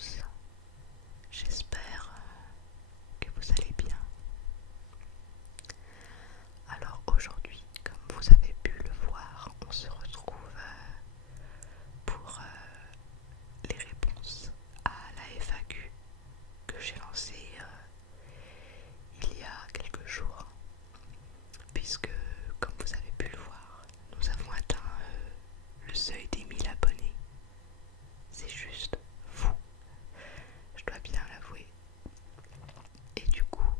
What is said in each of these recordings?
tous, j'espère que vous allez bien. Alors aujourd'hui, comme vous avez pu le voir, on se retrouve pour les réponses à la FAQ que j'ai lancée il y a quelques jours, puisque comme vous avez pu le voir, nous avons atteint le seuil des 1000 abonnés. C'est juste fou, je dois bien l'avouer. Et du coup,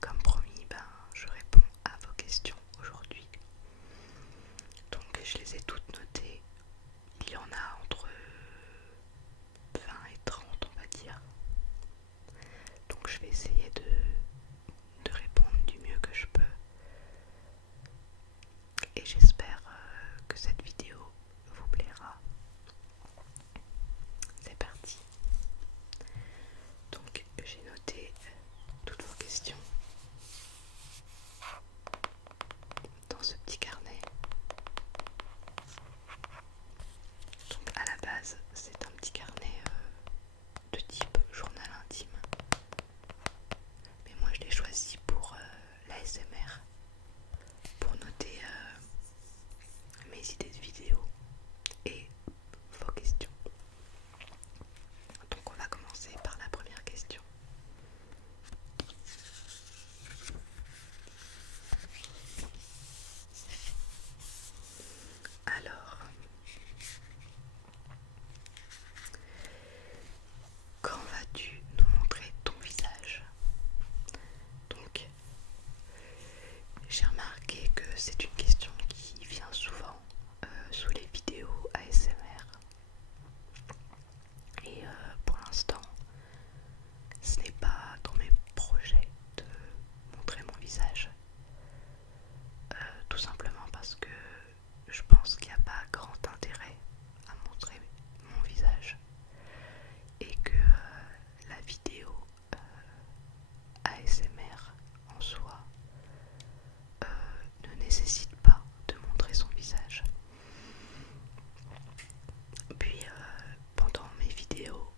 comme promis, je réponds à vos questions aujourd'hui. Donc je les ai toutes notées. Il y en a entre 20 et 30 on va dire. Donc je vais essayer de répondre du mieux que je peux. Et j'espère que cette vidéo vous plaira. C'est parti. Donc j'ai noté toutes vos questions dans ce petit carnet. Donc à la base c'est un petit carnet de type journal intime, mais moi je l'ai choisi pour l'ASMR, pour noter mes idées de vidéos et vos questions. Donc on va commencer par la première question. Alors, quand vas-tu nous montrer ton visage? Donc, j'ai remarqué que c'est une question qui vient souvent sous les vidéos ASMR. Et pour l'instant, ce n'est pas dans mes projets de montrer mon visage. Tout simplement parce que je pense qu'il n'y a pas grand intérêt à montrer mon visage. Et que la vidéo ASMR en soi ne nécessite pas de montrer son visage. Puis pendant mes vidéos,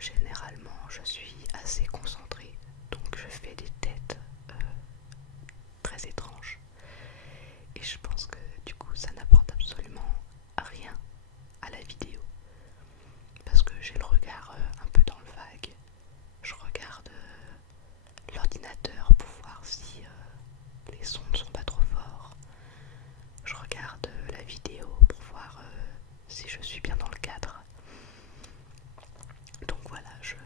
généralement je suis assez concentrée, donc je fais des têtes très étranges. Et je pense que du coup ça n'apporte absolument rien à la vidéo. Parce que j'ai le regard un peu dans le vague. Je regarde l'ordinateur pour voir si les sons ne sont pas trop forts. Je regarde la vidéo pour voir si je suis bien dans le cadre. Donc voilà, je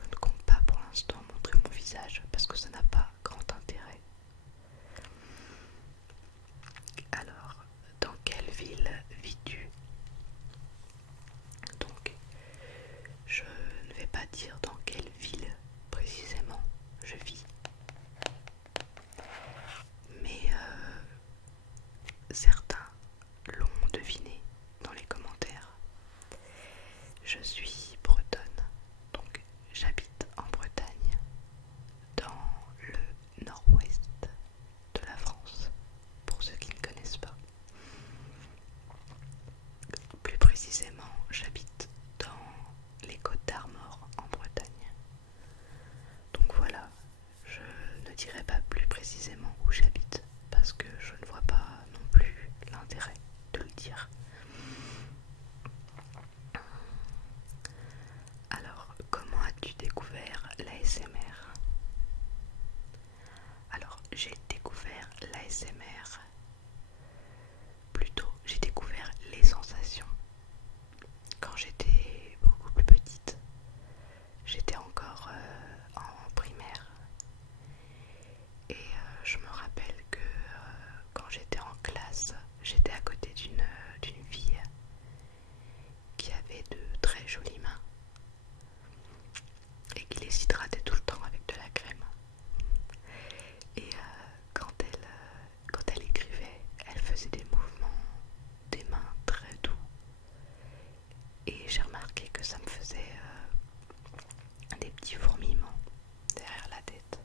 ne compte pas pour l'instant montrer mon visage parce que ça n'a pas grand intérêt. Alors, dans quelle ville vis-tu? Donc, je ne vais pas dire dans quelle ville précisément je vis, mais certains l'ont deviné dans les commentaires. Je suis bretonne, donc j'habite en Bretagne, dans le nord-ouest de la France, pour ceux qui ne connaissent pas. Plus précisément, j'habite dans les Côtes d'Armor en Bretagne. Donc voilà, je ne dirai pas plus précisément où j'habite parce que je ne vois pas non plus l'intérêt de le dire. Alors, comment as-tu découvert l'ASMR? Alors, j'ai découvert l'ASMR, plutôt j'ai découvert les sensations quand j'étais beaucoup plus petite. J'étais encore en primaire et je me rappelle que quand j'étais en classe, j'étais à côté d'une fille qui avait de très jolies mains et qui les hydratait tout le temps avec de la crème. Et quand elle écrivait, elle faisait des mouvements des mains très doux. Et j'ai remarqué que ça me faisait des petits fourmillements derrière la tête.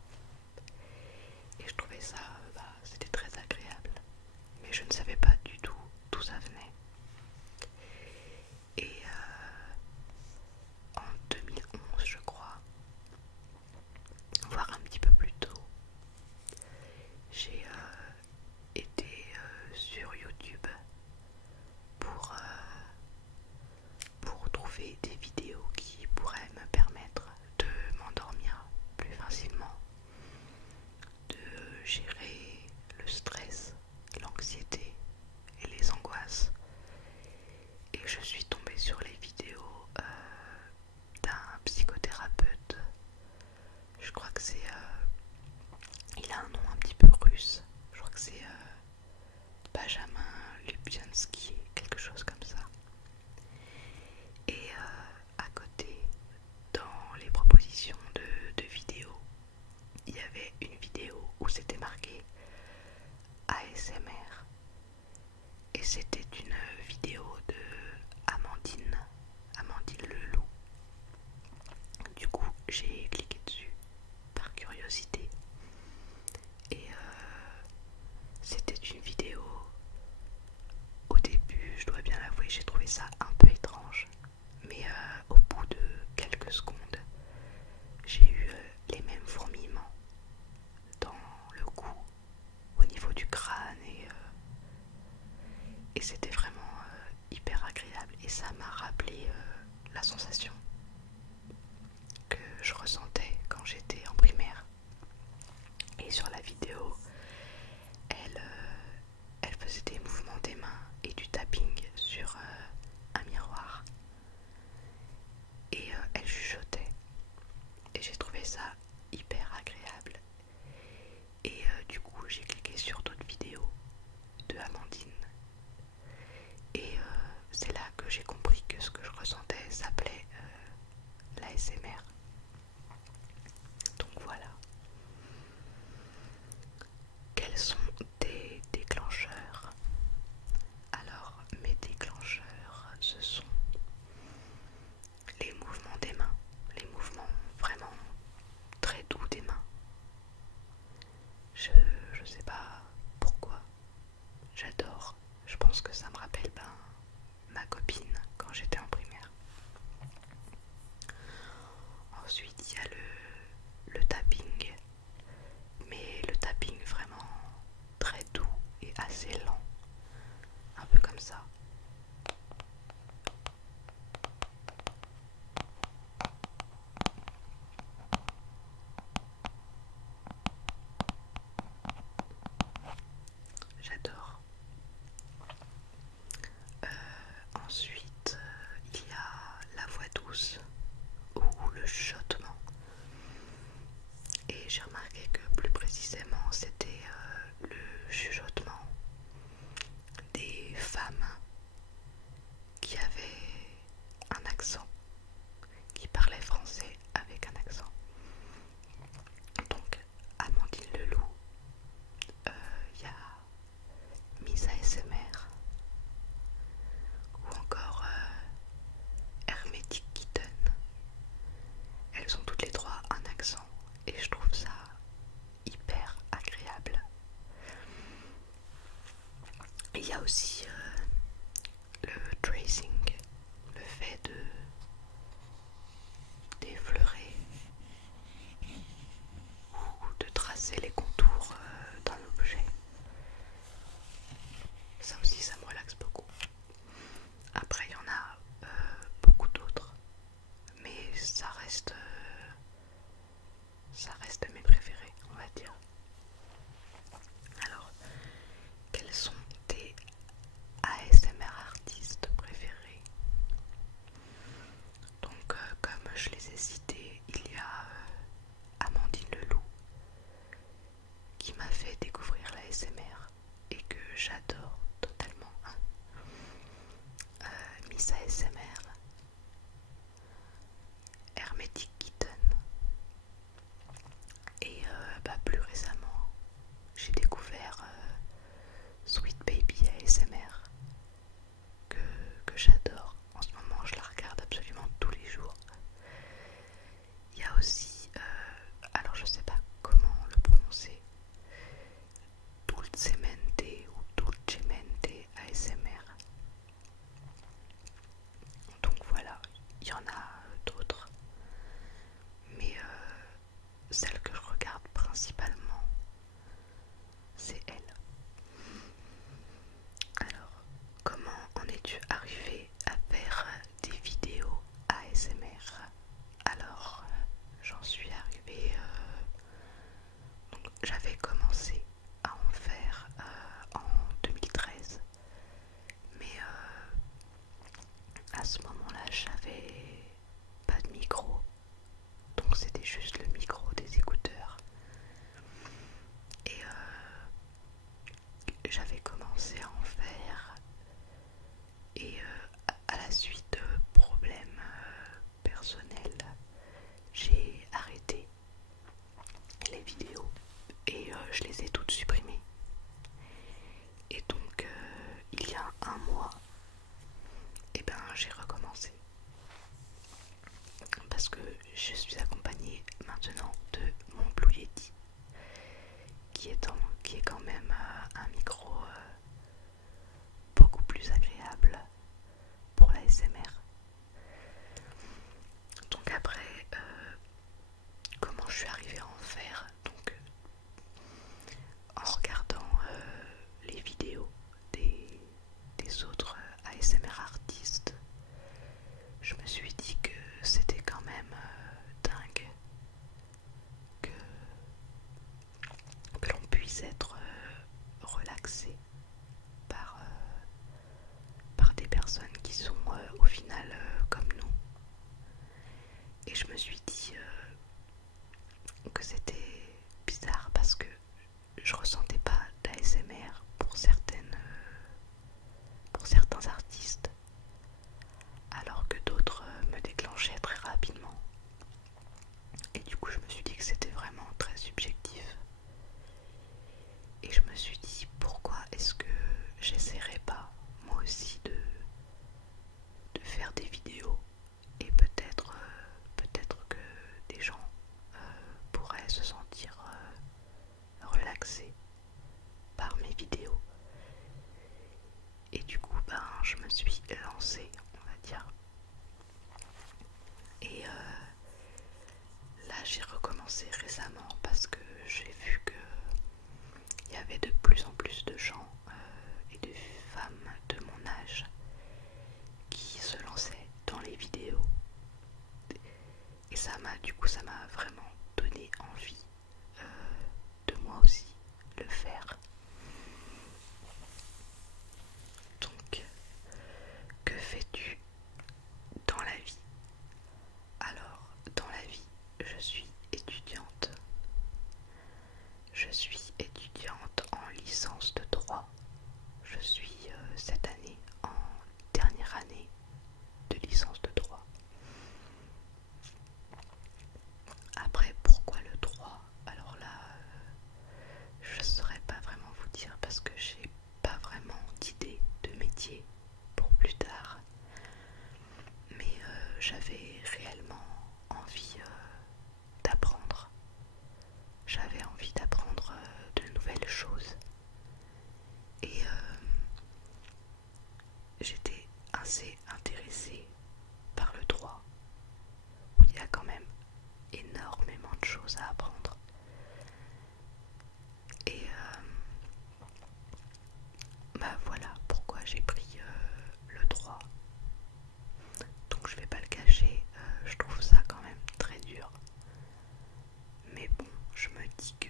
Et je trouvais ça, c'était très agréable. Mais je ne savais pas du tout d'où ça venait. Et rappelé la sensation que je ressentais quand j'étais en primaire. Et sur la vidéo, elle faisait des mouvements des mains et du tapping sur un miroir. Et elle chuchotait. Et j'ai trouvé ça hyper agréable. Et du coup, j'ai cliqué sur d'autres vidéos de Amandine. Et c'est là que j'ai compris que ce que je ressentais s'appelait l'ASMR. Donc voilà. Et là j'ai recommencé récemment parce que j'ai vu que il y avait de plus en plus de gens et de femmes de mon âge qui se lançaient dans les vidéos. Et ça m'a vraiment donné envie de moi aussi le faire. Donc, que fais-tu dans la vie? Alors, dans la vie, je suis étudiante. Je suis étudiante en licence de droit. Je suis cette année en dernière année de licence de droit. Après, pourquoi le droit? Alors là, je ne saurais pas vraiment vous dire parce que j'ai pas vraiment d'idée de métier pour plus tard. Mais j'avais réellement envie d'apprendre. J'avais envie d'apprendre de nouvelles choses. Et j'étais assez intéressée par le droit, où il y a quand même énormément de choses à apprendre. Et bah voilà pourquoi j'ai pris le droit. Donc je vais pas le cacher, je trouve ça quand même très dur. Mais bon, je me dis que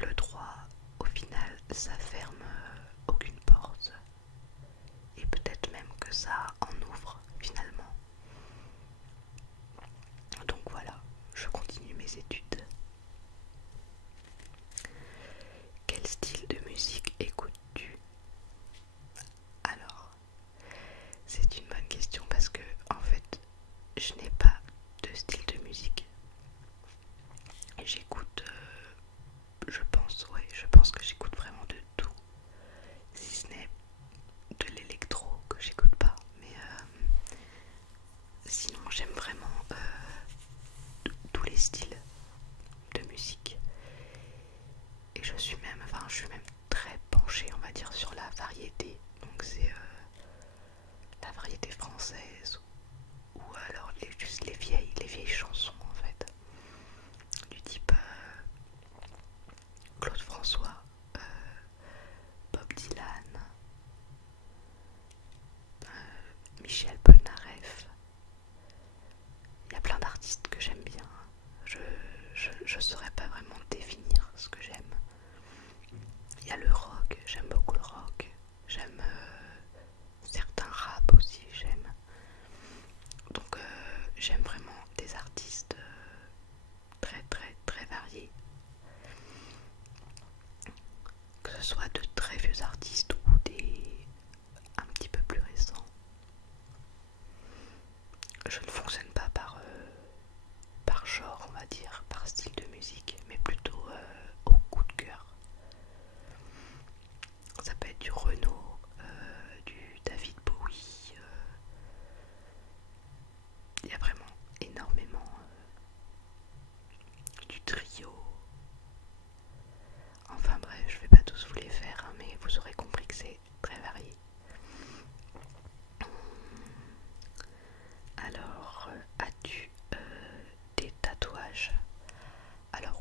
le droit, au final, ça ferme aucune porte. Et peut-être même que ça en ouvre finalement. Donc voilà, je continue mes études. Quel style de musique écoutes-tu? Alors, c'est une bonne question parce que en fait, je n'ai pas de style de musique. J'écoute, je pense que j'écoute vraiment de tout, si ce n'est de l'électro que j'écoute pas. Mais sinon, j'aime vraiment tous les styles de musique. Et je suis même très penchée, on va dire, sur la variété. Donc c'est la variété française ou alors juste les vieilles chansons en fait. Du type Claude François, Bob Dylan, Michel Polnareff. Il y a plein d'artistes que j'aime bien. Je saurais pas vraiment définir ce que j'aime. Il y a le rock, j'aime beaucoup le rock. J'aime certains rap aussi, j'aime. Donc j'aime vraiment des artistes très très très variés. Que ce soit de très vieux artistes ou des un petit peu plus récents. Je ne fonctionne pas par genre, on va dire, par style de musique, mais plutôt au coup de cœur. Ça peut être du Renaud, du David Bowie. Il y a vraiment énormément du trio. Enfin bref, je vais pas tous vous les faire, hein, mais vous aurez compris que c'est très varié. Alors, as-tu des tatouages? Alors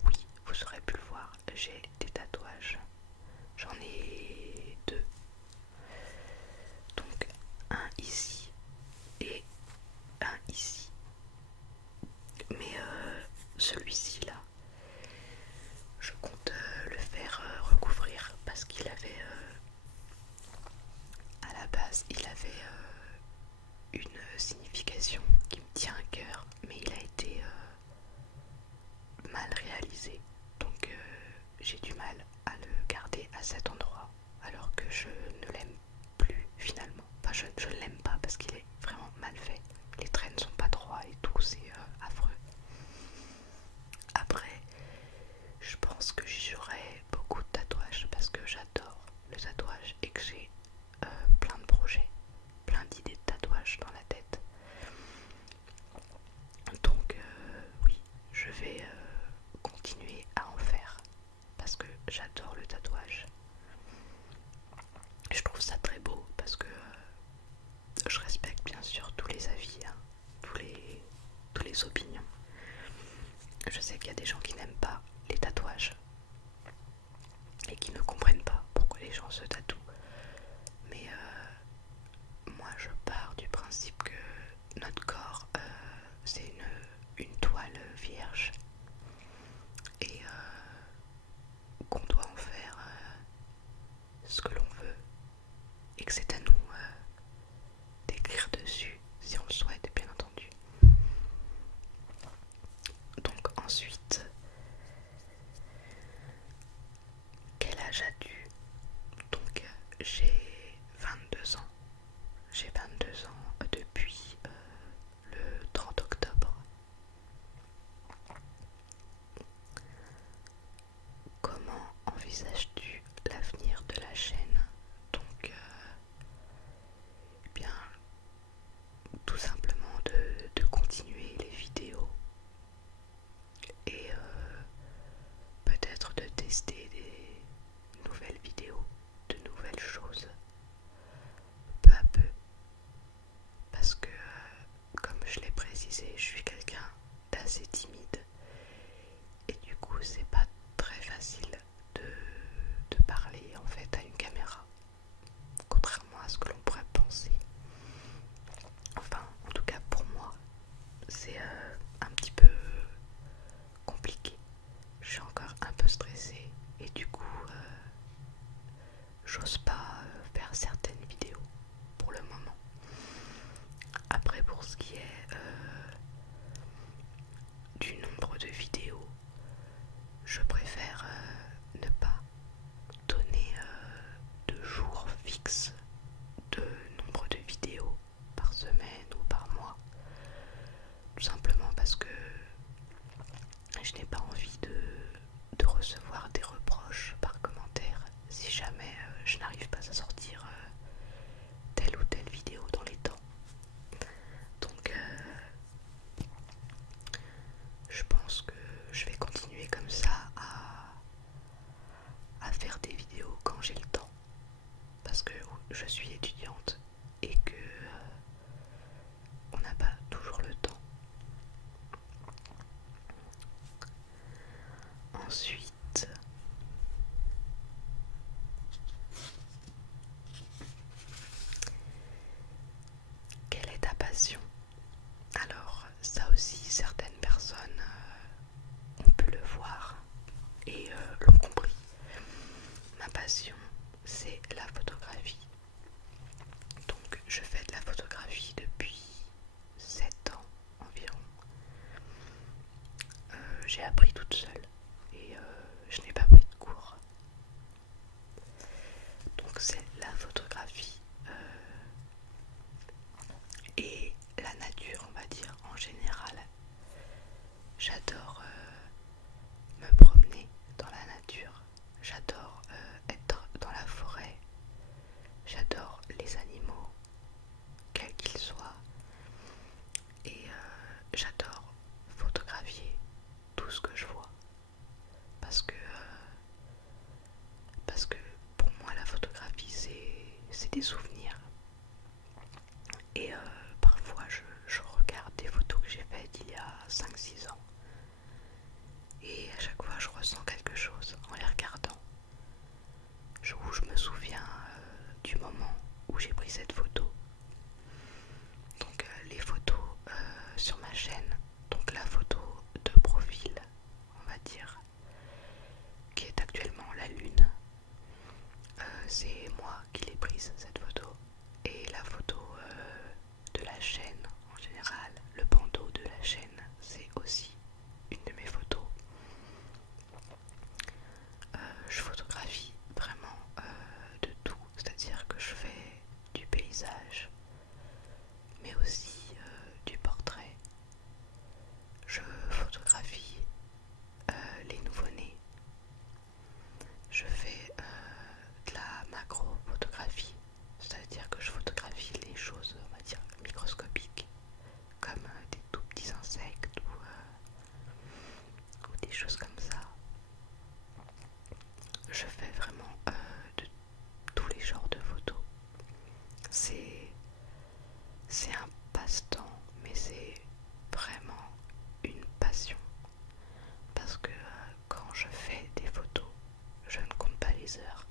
j'ai appris toute seule et je n'ai pas pris de cours. Donc c'est la photographie et la nature, on va dire, en général. J'adore me promener dans la nature, j'adore être dans la forêt, j'adore les animaux, quels qu'ils soient, et j'adore photographier tout ce que je vois, parce que pour moi la photographie c'est des souvenirs, et parfois je regarde des photos que j'ai faites il y a 5-6 ans, et à chaque fois je ressens quelque chose en les regardant. Je me souviens du moment où j'ai pris cette photo. Donc les photos sur ma chaîne, donc la photo de profil, on va dire, qui est actuellement la lune, c'est moi qui l'ai prise cette photo. Et la photo de la chaîne en général, le bandeau de la chaîne, c'est aussi une de mes photos. Je photographie vraiment de tout, c'est-à-dire que je fais du paysage, mais aussi du portrait. Je photographie les nouveau-nés. Je fais de la macro-photographie, c'est-à-dire que je photographie les choses, on va dire, microscopiques, comme des tout petits insectes ou des choses comme ça. Je fais vraiment de tous les genres de photos. C'est un passe-temps, mais c'est vraiment une passion. Parce que quand je fais des photos, je ne compte pas les heures.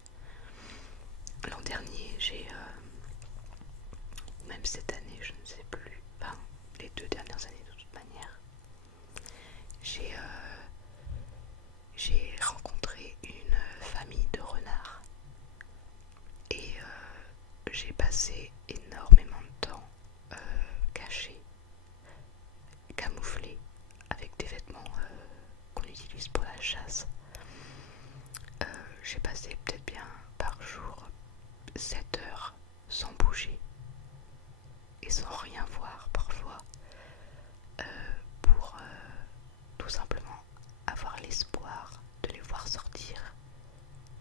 L'an dernier, même cette année, je ne sais plus, enfin les 2 dernières années de toute manière, j'ai rencontré une famille de renards et j'ai passé énormément de temps caché, camouflé, avec des vêtements qu'on utilise pour la chasse. J'ai passé peut-être bien par jour 7 heures sans bouger et sans rien voir parfois, pour tout simplement avoir l'espoir de les voir sortir,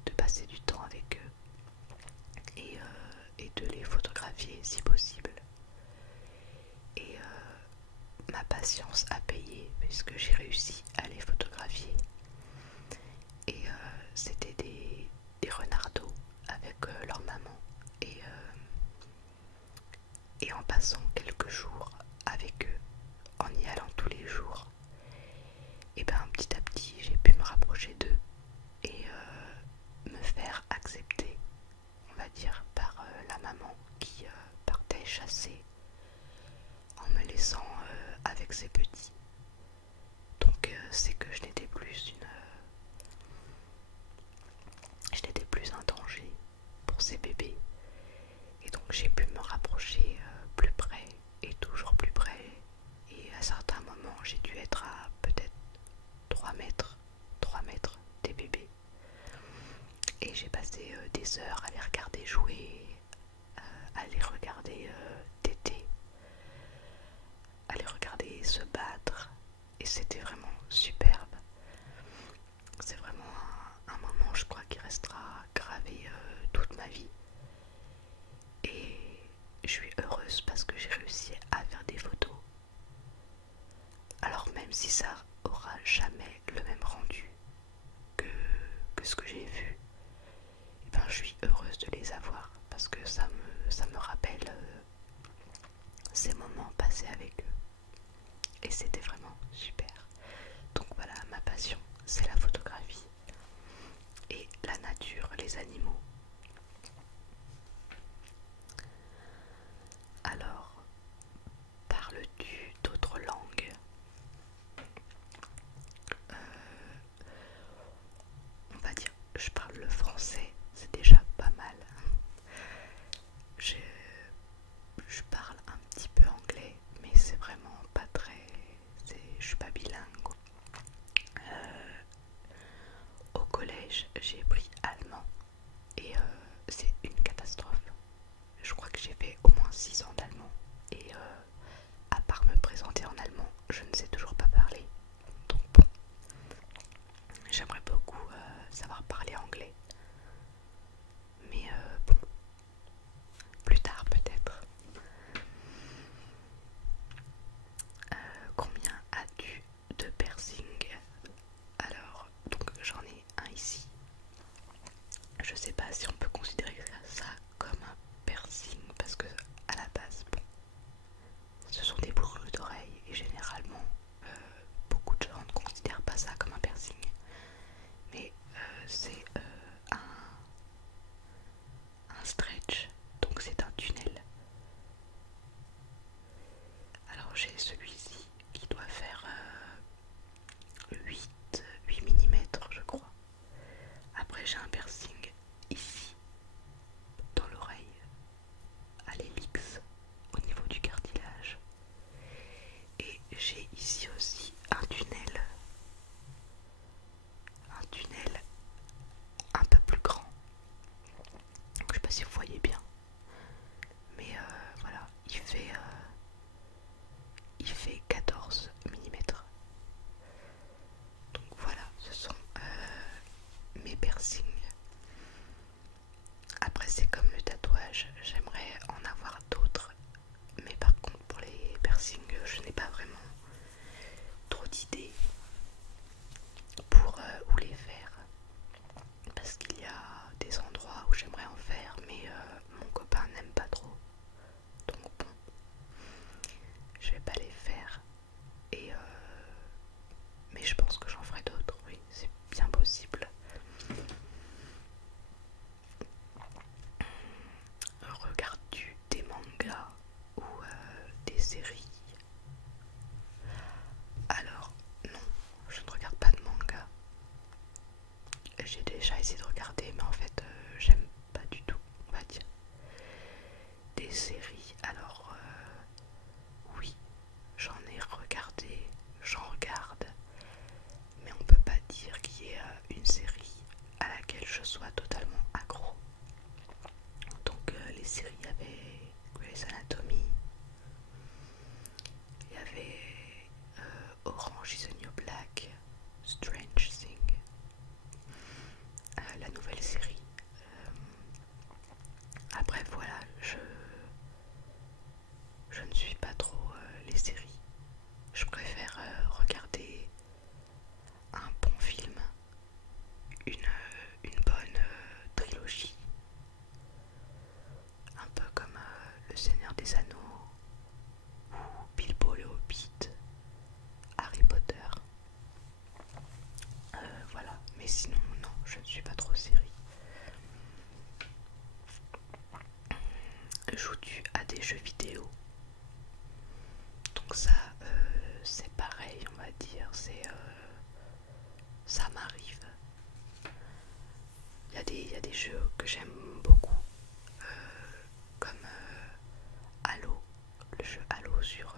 de passer du temps avec eux et de les photographier si possible. Et ma patience a payé puisque j'ai réussi à les photographier. Et c'était des renardeaux avec leur maman. Et en passant quelques jours avec eux, en y allant tous les jours, et ben petit à petit j'ai pu me rapprocher d'eux et me faire accepter, on va dire, par la maman qui partait chasser en me laissant avec ses petits. Donc c'est que je n'étais plus un danger pour ces bébés. Et donc j'ai pu me rapprocher plus près et toujours plus près. Et à certains moments j'ai dû être à peut-être 3 mètres des bébés. Et j'ai passé des heures à les regarder jouer, à les regarder téter, à les regarder se battre. Et c'était vraiment superbe. C'est vraiment un moment, je crois, qui restera gravé toute ma vie. Et je suis heureuse parce que j'ai réussi à faire des photos. Alors même si ça aura jamais le même rendu que ce que j'ai vu, et ben je suis heureuse de les avoir parce que ça me rappelle ces moments passés avec eux. Et c'était vraiment super. Donc voilà, ma passion, c'est la photographie et la nature, les animaux. Alors, parles-tu d'autres langues? On va dire, je parle le français, c'est déjà pas mal. Je parle un petit peu anglais, mais c'est vraiment pas très... Je suis pas bilingue. Donc ça, c'est pareil, on va dire, ça m'arrive. Il y a des jeux que j'aime beaucoup, comme Halo, le jeu Halo sur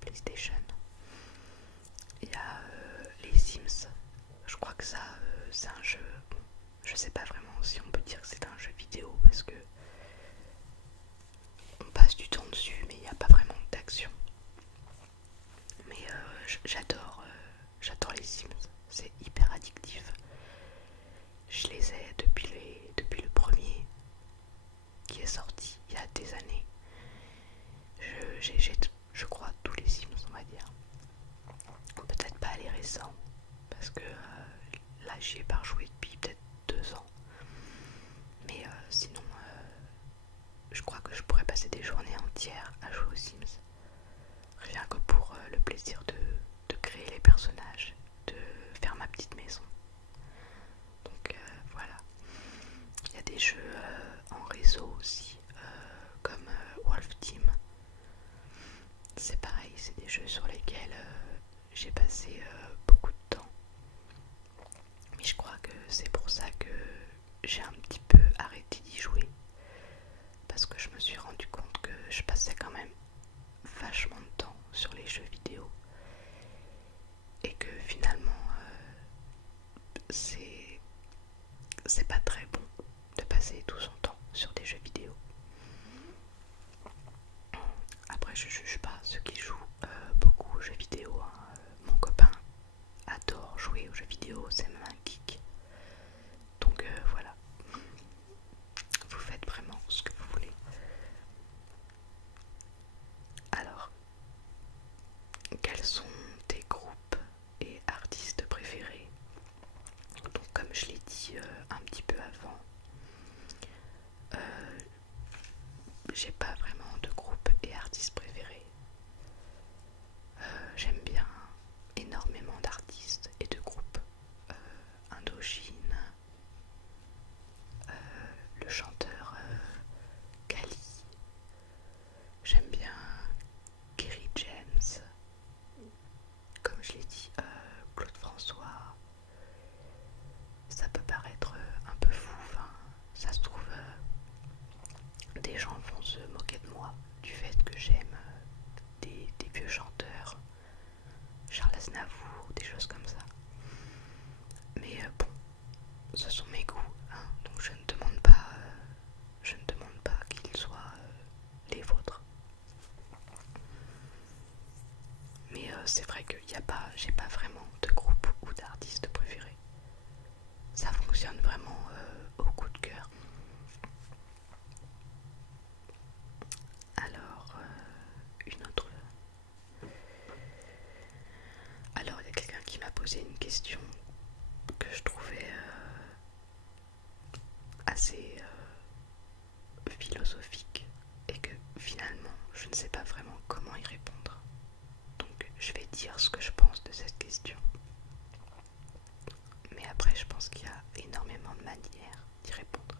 PlayStation. Il y a les Sims. Je crois que ça, c'est un jeu. Bon, je sais pas vraiment si on peut dire que c'est un jeu vidéo parce que on passe du temps dessus, mais il n'y a pas vraiment d'action. Mais j'adore les Sims. C'est hyper addictif. Je les ai depuis le premier qui est sorti il y a des années. J'ai, je crois, tous les Sims, on va dire. Peut-être pas les récents, parce que là j'y ai pas rejoué depuis peut-être 2 ans. Mais sinon, je crois que je pourrais passer des journées entières à jouer aux Sims. Rien que pour le plaisir de créer les personnages, de faire ma petite maison. Donc voilà. Il y a des jeux en réseau aussi, comme Wolf Team. C'est pareil, c'est des jeux sur lesquels j'ai passé beaucoup de temps. Mais je crois que c'est pour ça que j'ai un petit peu arrêté d'y jouer. Parce que je me suis rendu compte que je passais quand même vachement de temps sur les jeux vidéo. Et que finalement, c'est pas très bon de passer tout son temps sur des jeux vidéo. Après, je juge pas ceux qui jouent beaucoup aux jeux vidéo, hein. Mon copain adore jouer aux jeux vidéo, c'est même un geek. Donc voilà, vous faites vraiment ce que vous voulez. Alors, quels sont tes groupes et artistes préférés? Donc comme je l'ai dit un petit peu avant, j'ai pas vraiment de groupe et artistes préférés. J'aime bien énormément d'artistes et de groupes. Indochine, le chanteur Kali, j'aime bien Kerry James, comme je l'ai dit, Claude François. Ça peut paraître un peu fou, enfin, ça se trouve, des gens vont se moquer de moi du fait que j'aime des vieux chanteurs, Charles Aznavour, des choses comme ça. Mais bon, ce sont mes goûts, hein, donc je ne demande pas qu'ils soient les vôtres. Mais c'est vrai que j'ai pas vraiment de groupe ou d'artiste préféré. Ça fonctionne vraiment au coup de cœur. Alors, Alors, il y a quelqu'un qui m'a posé une question que je trouvais assez philosophique et que finalement, je ne sais pas vraiment comment y répondre. Donc, je vais dire ce que je pense de cette question. Mais après, je pense qu'il y a énormément de manières d'y répondre.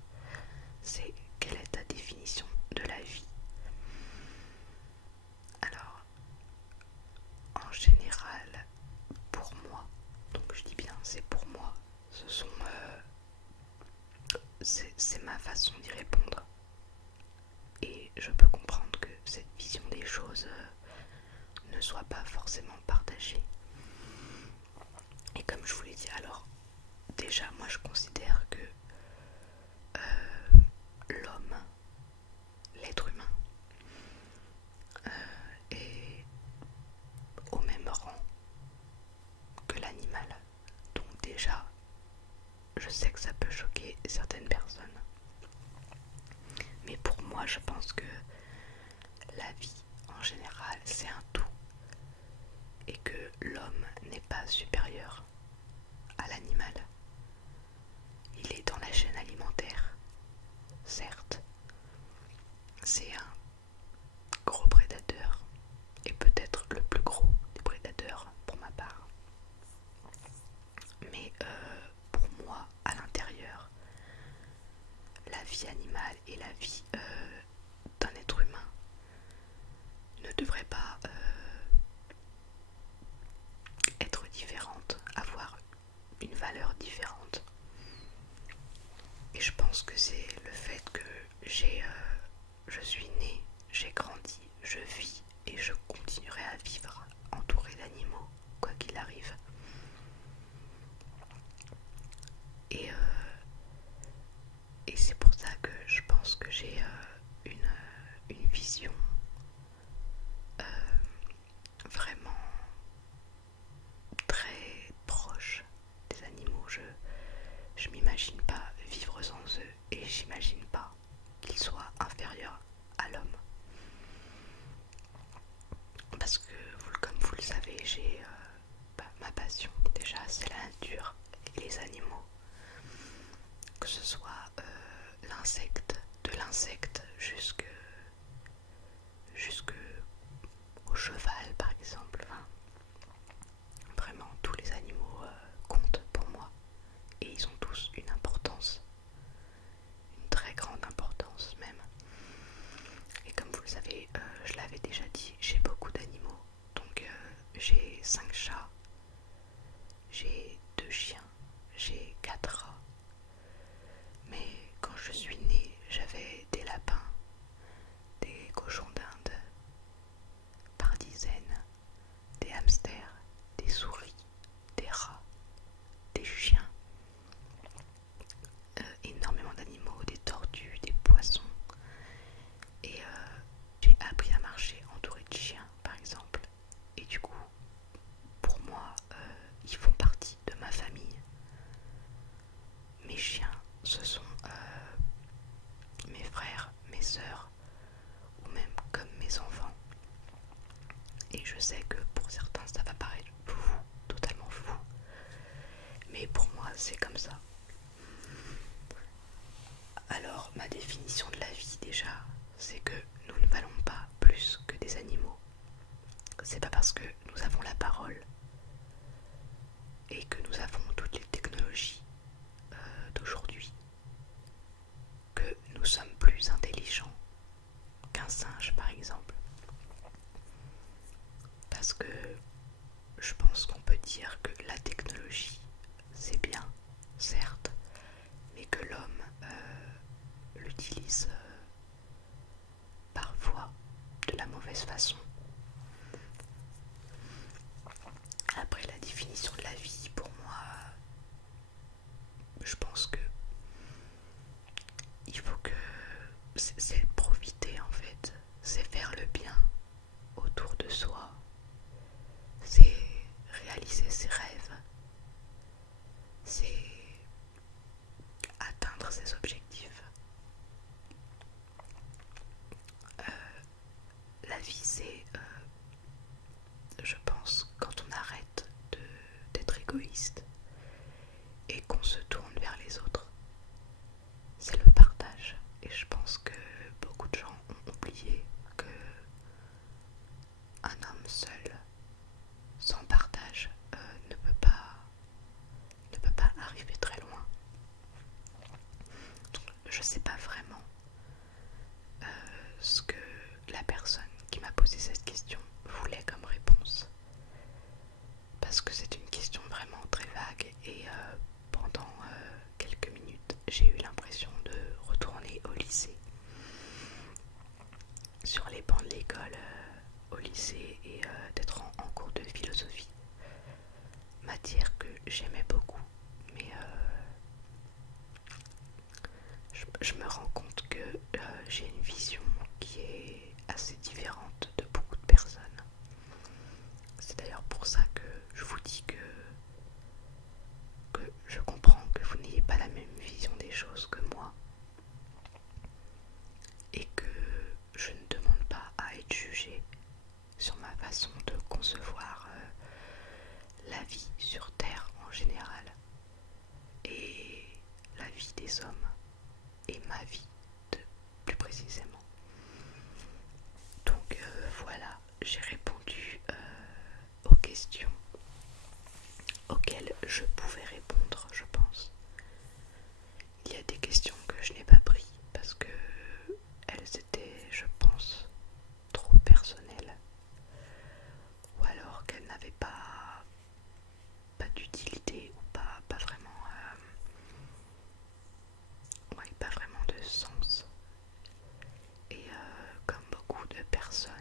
C'est quelle est ta définition de la vie? Alors, en général, pour moi, donc je dis bien c'est pour moi, c'est ma façon d'y répondre. Et je peux comprendre que cette vision des choses ne soit pas forcément partagée. Et comme je vous l'ai dit, alors déjà moi je considère que l'homme, l'être humain, est au même rang que l'animal. Donc déjà, je sais que ça peut choquer certaines personnes. Mais pour moi, je pense que la vie, en général, c'est un tout. Et que l'homme n'est pas supérieur à l'animal. Il est dans la chaîne alimentaire, certes. C'est un gros prédateur, et peut-être le plus gros des prédateurs pour ma part. Mais pour moi, à l'intérieur, la vie animale et la vie d'un être humain ne devraient pas je vis et je continuerai à vivre entourée d'animaux, quoi qu'il arrive. Et, et c'est pour ça que je pense que j'ai une vision vraiment très proche des animaux. Je m'imagine pas vivre sans eux et j'imagine pas qu'ils soient inférieurs à l'homme. Parce que, comme vous le savez, j'ai ma passion déjà, c'est la nature et les animaux. Que ce soit de l'insecte jusque au cheval par exemple. Enfin, vraiment, tous les animaux comptent pour moi et ils ont tous une importance, une très grande importance même. Et comme vous le savez, je l'avais déjà dit, j'ai beaucoup d'animaux. Donc j'ai 5 chats, j'ai 2 chiens, j'ai 4 rats. Mais quand je suis née, j'avais des lapins, des cochons d'Inde, par dizaines, des hamsters, des souris, des rats, des chiens, énormément d'animaux, des tortues, des poissons. Et j'ai appris à marcher entourée de chiens, par exemple. Et du coup, pour moi, ils font partie de ma famille. Mes chiens, ce sont mes frères, mes sœurs, ou même comme mes enfants. Et je sais que pour certains, ça va paraître fou, totalement fou. Mais pour moi, c'est comme ça. Alors, ma définition de la vie, déjà, c'est que nous ne valons pas plus que des animaux. C'est pas parce que nous avons la parole et que nous avons toutes les technologies d'aujourd'hui que nous sommes plus intelligents qu'un singe, par exemple. Parce que je pense qu'on peut dire que la technologie, c'est bien, certes, mais que l'homme l'utilise parfois de la mauvaise façon. Après, la définition de la vie, pour moi, je pense que il faut que c'est profiter en fait, c'est faire le bien autour de soi, c'est réaliser ses rêves, c'est atteindre ses objectifs. La vie, c'est, je pense, quand on arrête d'être égoïste et qu'on se tourne vers les autres, c'est le partage. Et je pense que beaucoup de gens ont oublié que un homme seul, sans partage, ne peut pas arriver très loin. Donc, je sais pas vraiment ce que la personne qui m'a posé cette question voulait comme réponse. Parce que c'est une question vraiment très vague et pendant quelques minutes, j'ai eu l'impression de retourner au lycée. Sur les bancs de l'école, au lycée et d'être en cours de philosophie. Matière que j'aimais beaucoup, mais je me rends compte que j'ai une vision qui est assez différente de beaucoup de personnes. C'est d'ailleurs pour ça que je vous dis que je comprends que vous n'ayez pas la même vision des choses que moi et que je ne demande pas à être jugée sur ma façon de concevoir la vie sur Terre en général et la vie des hommes et ma vie plus précisément. Donc voilà, j'ai répondu aux questions auxquelles je pouvais répondre, je pense. Il y a des questions que je n'ai pas prises parce que elles étaient, je pense, trop personnelles ou alors qu'elles n'avaient pas d'utilité ou pas vraiment pas vraiment de sens. Et comme beaucoup de personnes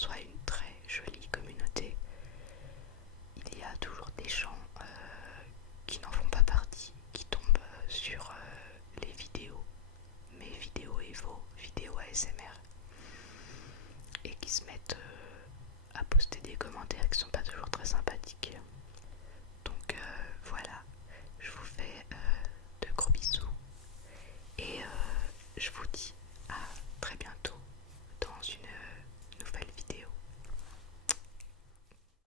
soit une très jolie communauté, il y a toujours des gens qui n'en font pas partie, qui tombent sur les vidéos, mes vidéos et vos vidéos ASMR, et qui se mettent à poster des commentaires qui sont pas toujours très sympathiques.